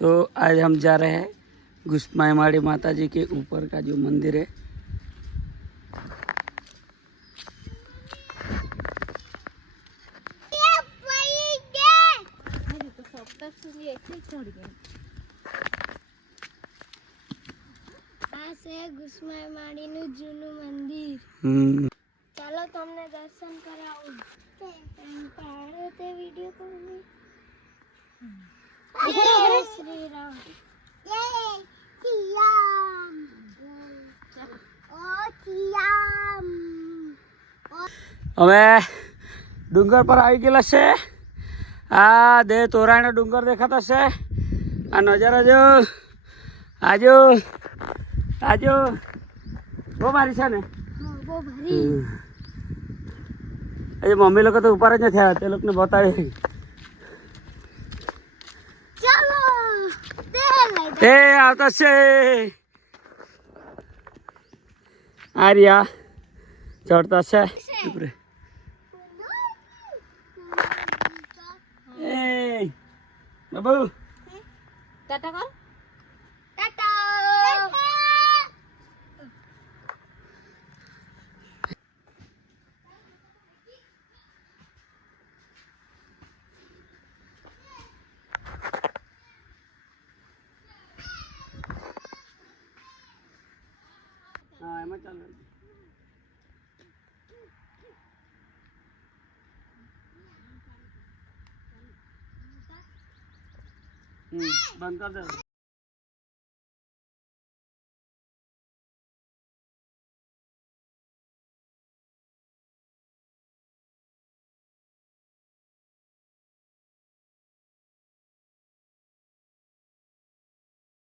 तो आज हम जा रहे हैं घुसमाईमाड़ी माता जी के ऊपर का जो मंदिर है। ઘુસમાઈમાડી નું જૂનું મંદિર। ચાલો તમને દર્શન કરાવું। પાડો તે વિડિયો કોને। જય શ્રી રામ, જય સિયામ, ઓ સિયામ। અમે ડુંગર પર આવી ગયેલા છે। આ દે તોરાઈનો ડુંગર દેખાતા છે। આ નજારા જો આજો આજો બહુ ભારી છે ને। હા બહુ ભારી। આજે મમ્મી લોકો તો ઉપર જ નથી આવ્યા, તે લોકોને બતાવી। ચાલો એ આવતા છે આ રહ્યા ચડતા છે ઉપરે। એ બાબુ ટાટા કર, ટાટા। હા એમાં ચાલે। બંધ કર દે।